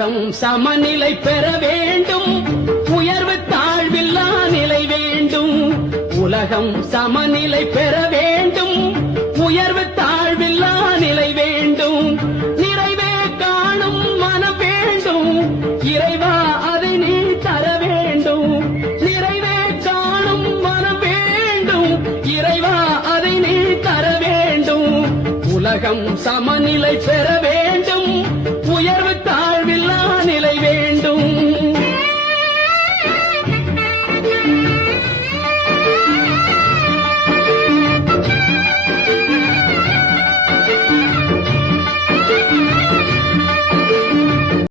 உலகம் சமநிலை பெற வேண்டும், உயர்வு தாழ்வில்லா நிலை வேண்டும். உலகம் சமநிலை பெற வேண்டும், உயர்வு தாழ்வில்லா நிலை வேண்டும். நிறைவே காணும் மனம் வேண்டும், இறைவா அதை நீ தர வேண்டும். நிறைவே காணும் மனம் வேண்டும், இறைவா அதை நீ தர வேண்டும். உலகம் சமநிலை பெற வேண்டும்.